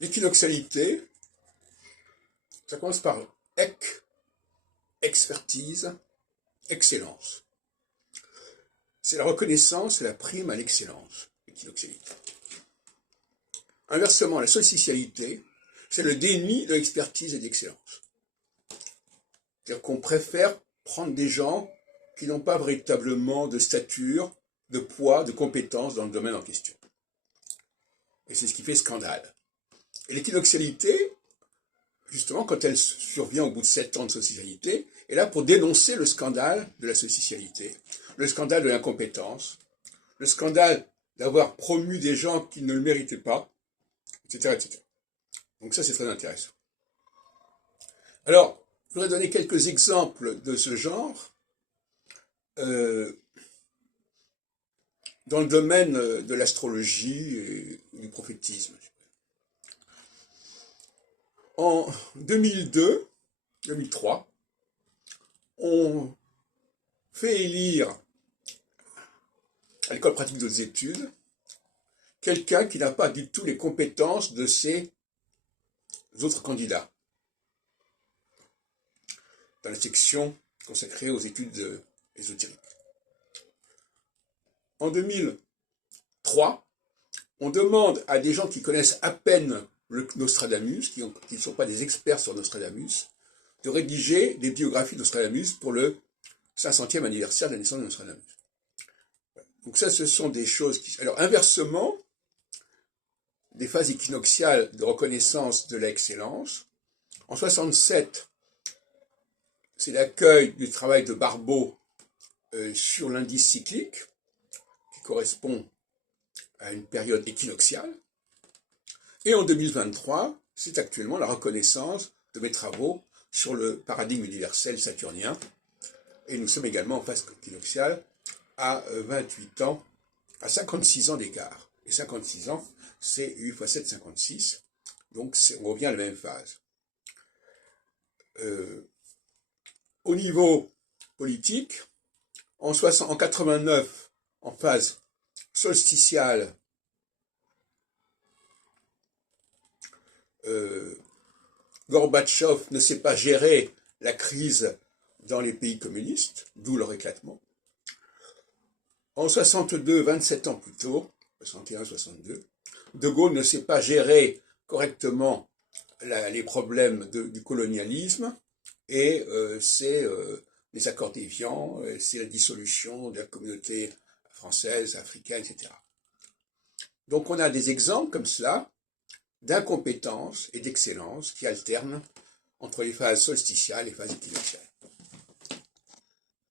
L'équinoxialité, ça commence par expertise, excellence. C'est la reconnaissance et la prime à l'excellence, l'équinoxialité. Inversement, la solsticialité, c'est le déni de l'expertise et de l'excellence. C'est-à-dire qu'on préfère prendre des gens qui n'ont pas véritablement de stature, de poids, de compétences dans le domaine en question. Et c'est ce qui fait scandale. Et l'équinoxialité, justement, quand elle survient au bout de 7 ans de socialité, est là pour dénoncer le scandale de la socialité, le scandale de l'incompétence, le scandale d'avoir promu des gens qui ne le méritaient pas, etc., etc. Donc ça, c'est très intéressant. Alors, je voudrais donner quelques exemples de ce genre dans le domaine de l'astrologie et du prophétisme. En 2002-2003, on fait élire à l'école pratique d'autres études quelqu'un qui n'a pas du tout les compétences de ses autres candidats dans la section consacrée aux études ésotériques. En 2003, on demande à des gens qui connaissent à peine le Nostradamus, qui ne sont pas des experts sur Nostradamus, de rédiger des biographies de Nostradamus pour le 500e anniversaire de la naissance de Nostradamus. Donc ça, ce sont des choses qui... Alors, inversement, des phases équinoxiales de reconnaissance de l'excellence. En 67, c'est l'accueil du travail de Barbeau sur l'indice cyclique, qui correspond à une période équinoxiale. Et en 2023, c'est actuellement la reconnaissance de mes travaux sur le paradigme universel saturnien. Et nous sommes également en phase équinoxiale à 28 ans, à 56 ans d'écart. Et 56 ans, c'est 8 x 7, 56. Donc on revient à la même phase. Au niveau politique, en 89, en phase solsticiale, Gorbatchev ne sait pas gérer la crise dans les pays communistes, d'où leur éclatement. En 62, 27 ans plus tôt, 61-62, De Gaulle ne sait pas gérer correctement les problèmes du colonialisme, et c'est les accords d'Évian, c'est la dissolution de la communauté française, africaine, etc. Donc on a des exemples comme cela d'incompétence et d'excellence qui alternent entre les phases solsticiales et les phases équinoxiales.